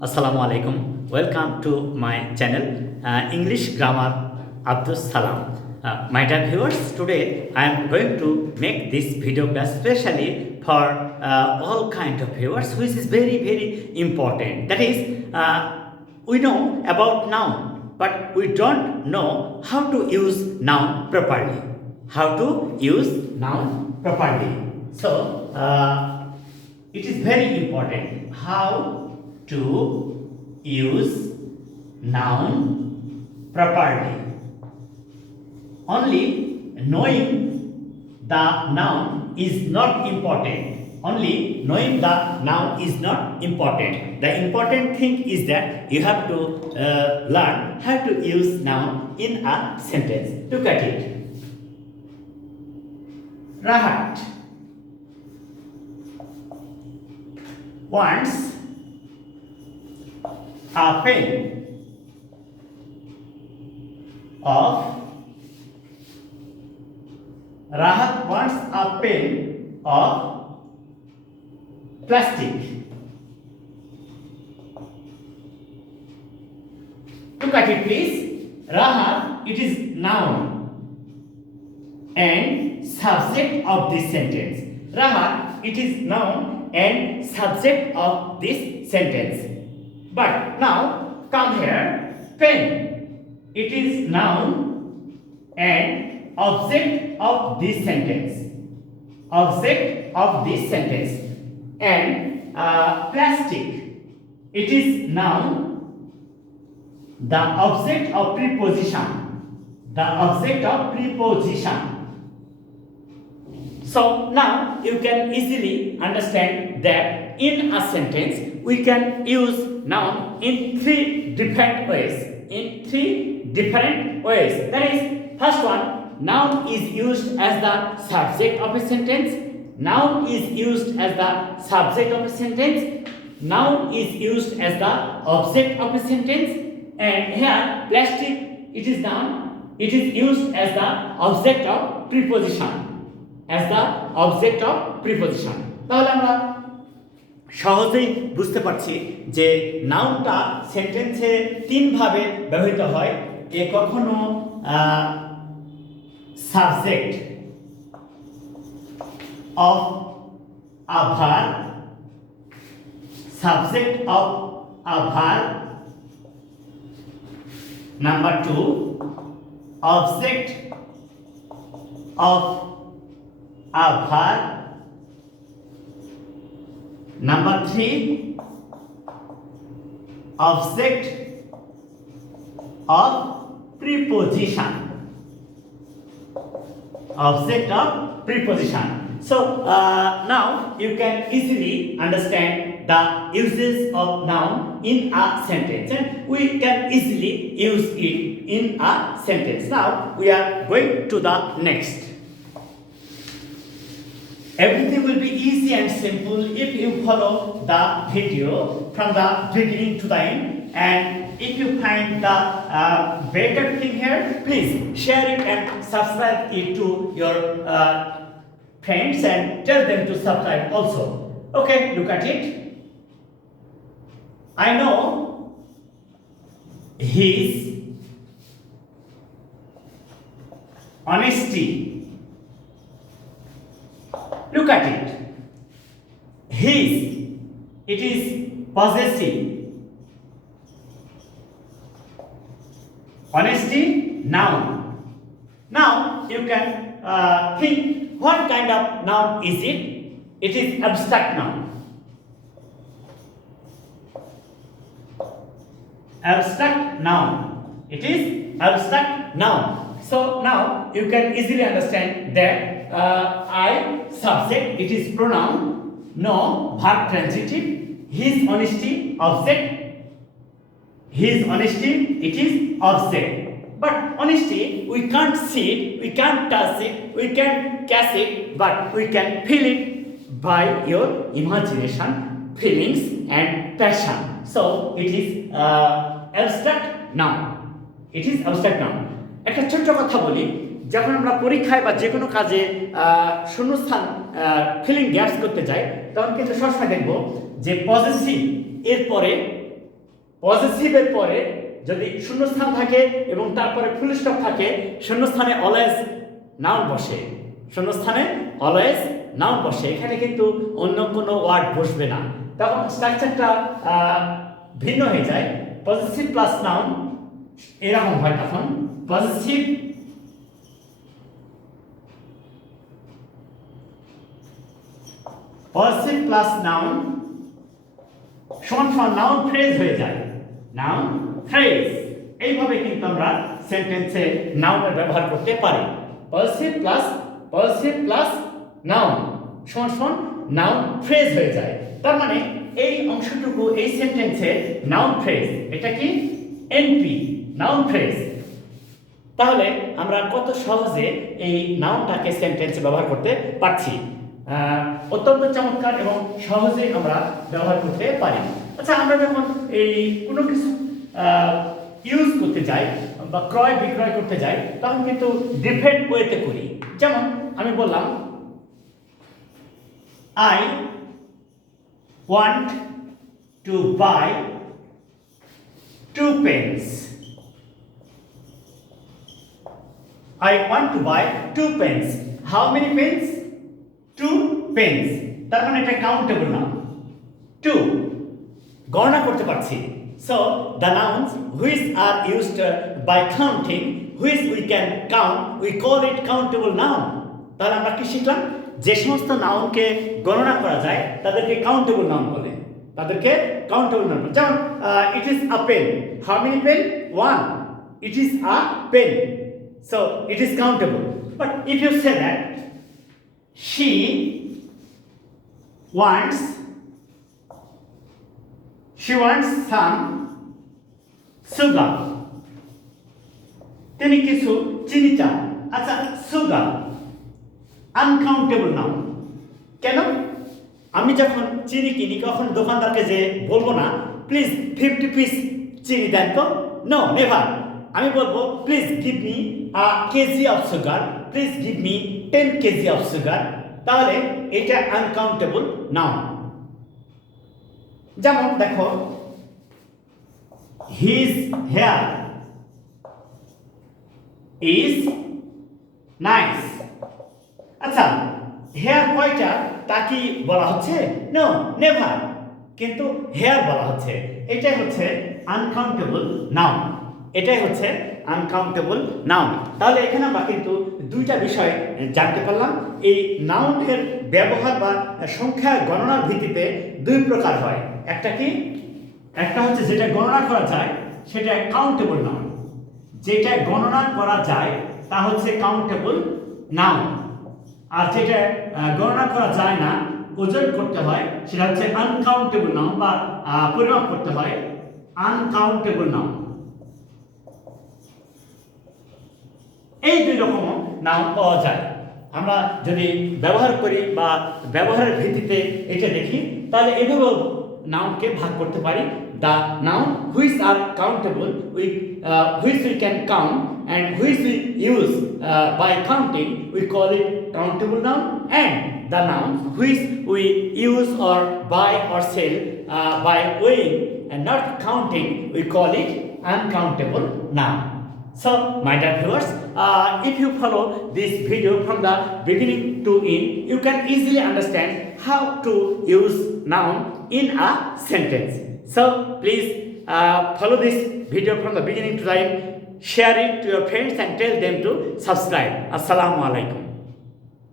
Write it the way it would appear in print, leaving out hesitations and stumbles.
Assalamu alaikum. Welcome to my channel English Grammar Abdus Salam. My dear viewers, today I am going to make this video especially for all kind of viewers, which is very important. That is, we know about noun, but we don't know how to use noun properly. How to use noun properly. So, it is very important how to use noun properly. Only knowing the noun is not important. Only knowing the noun is not important. The important thing is that you have to learn how to use noun in a sentence. Look at it. Rahat wants a pen of Rahat wants a pen of plastic. Look at it, please. Rahat, it is noun and subject of this sentence. Rahat, it is noun and subject of this sentence. But now come here, pen. It is noun and object of this sentence. Object of this sentence. And plastic. It is noun, the object of preposition. The object of preposition. So now you can easily understand that in a sentence we can use noun in three different ways. In three different ways. That is, first one, noun is used as the subject of a sentence. Noun is used as the subject of a sentence. Noun is used as the object of a sentence. And here, plastic, it is noun. It is used as the object of preposition. As the object of preposition. তাহলে আমরা সহজেই বুঝতে পারছি যে নাউনটা সেন্টেন্সে তিন ভাবে ব্যবহৃত হয়। এ কখনো subject of a verb, subject of a verb, number 2 object of a verb, number 3 object of preposition. Object of preposition. So now you can easily understand the uses of noun in a sentence, and we can easily use it in a sentence. Now we are going to the next. Everything will be easy and simple if you follow the video from the beginning to the end. And if you find the better thing here, please share it and subscribe it to your friends and tell them to subscribe also. Okay, look at it. I know his honesty. Look at it. His, it is possessive. Honesty, noun. Now you can think what kind of noun is it? It is abstract noun. Abstract noun. It is abstract noun. So now you can easily understand that I subject, it is pronoun. No, verb transitive. His honesty, object. His honesty, it is object. But honesty, we can't see it, we can't touch it, we can't catch it, but we can feel it by your imagination, feelings and passion. So it is abstract noun. It is abstract noun. একটা ছোট্ট কথা বলি, যখন আমরা পরীক্ষায় বা যে কোনো কাজে শূন্যস্থান ফিলিং গ্যাপস করতে যাই, তখন কিন্তু সবসময় দেখব যে পজেসিভ এর পরে পজেসিভের পরে যদি শূন্যস্থান থাকে এবং তারপরে ফুল স্টপ থাকে, শূন্যস্থানে অলওয়েজ নাউন বসে, শূন্যস্থানে অলওয়েজ নাউন বসে, এখানে কিন্তু অন্য কোনো ওয়ার্ড বসবে না, তখন স্ট্রাকচারটা ভিন্ন হয়ে যায়। পজেসিভ প্লাস নাউন এরকম হয়, তখন পজেসিভ প্লাস নাউন সমান সমান নাউন ফ্রেজ হয়ে যায়, নাউন ফ্রেজ। এইভাবে কিন্তু আমরা সেন্টেন্সে নাউনের ব্যবহার করতে পারি। পজেসিভ প্লাস নাউন সমান সমান নাউন ফ্রেজ হয়ে যায়। তার মানে এই অংশটুকু এই সেন্টেন্সে নাউন ফ্রেজ, এটা কি এনপি, নাউন ফ্রেজ। তাহলে আমরা কত সহজে এই নাউনটাকে সেন্টেন্সে ব্যবহার করতে পারছি, অত্যন্ত চমৎকার এবং সহজেই আমরা ব্যবহার করতে পারি। আচ্ছা, আমরা যখন এই কোনো কিছু ইউজ করতে যাই বা ক্রয় বিক্রয় করতে যাই, তখন কিন্তু ডিফারেন্ট ওয়েতে করি। যেমন আমি বললাম I want to buy 2 pens. I want to buy 2 pens. How many pens? 2 pens. তার মানে এটা কাউন্টেবল নাউন। 2 গণনা করতে পারছি। So the nouns which are used by counting, which we can count, we call it countable noun. তাহলে আমরা কি শিখলাম? যে সমস্ত নাউনকে গণনা করা যায় তাদেরকে কাউন্টেবল নাউন বলে, তাদেরকে কাউন্টেবল নাউন। যেমন it is a pen. How many pen? 1. It is a pen. So it is countable. But if you say that she wants some sugar, তিনি কিছু চিনি চান। আচ্ছা, সুগার আনকাউন্টেবল নাউন। কেন? আমি যখন চিনি কিনি, কখন দোকানদারকে যে বলবো না প্লিজ 50 পিস চিনি দেন তো, নো, নেভার। আমি বলবো please give me a KG of sugar, please give me 10 KG of sugar. তাহলে এটা আনকাউন্টেবল নাউন। যেমন দেখো, হিজ হেয়ার ইজ নাইস। আচ্ছা, হেয়ার কয়টা তা কি বলা হচ্ছে? নো, নেভার, কিন্তু হেয়ার বলা হচ্ছে। এটাই হচ্ছে আনকাউন্টেবল নাউন, এটাই হচ্ছে আনকাউন্টেবল নাউন। তাহলে এখানে আমরা কিন্তু দুইটা বিষয় জানতে পারলাম। এই নাউনের ব্যবহার বা সংখ্যা গণনার ভিত্তিতে দুই প্রকার হয়। একটা কি? একটা হচ্ছে যেটা গণনা করা যায় সেটা কাউন্টেবল নাউন, যেটা গণনা করা যায় তা হচ্ছে কাউন্টেবল নাউন। আর যেটা গণনা করা যায় না, ওজন করতে হয়, সেটা হচ্ছে আনকাউন্টেবল নাউন বা পরিমাপ করতে হয়, আনকাউন্টেবল নাউন। এই দুই রকম নাউন পাওয়া যায়। আমরা যদি ব্যবহার করি বা ব্যবহারের ভিত্তিতে এটা দেখি, তাহলে এভাবে নাউনকে ভাগ করতে পারি। The noun which are countable, which we can count and which we use by counting, we call it countable noun, and the nouns which we use or buy or sell by weighing and not counting, we call it uncountable noun. So, my dear viewers, if you follow this video from the beginning to end, you can easily understand how to use noun in a sentence. So, please follow this video from the beginning to the end, share it to your friends and tell them to subscribe. Assalamu alaikum.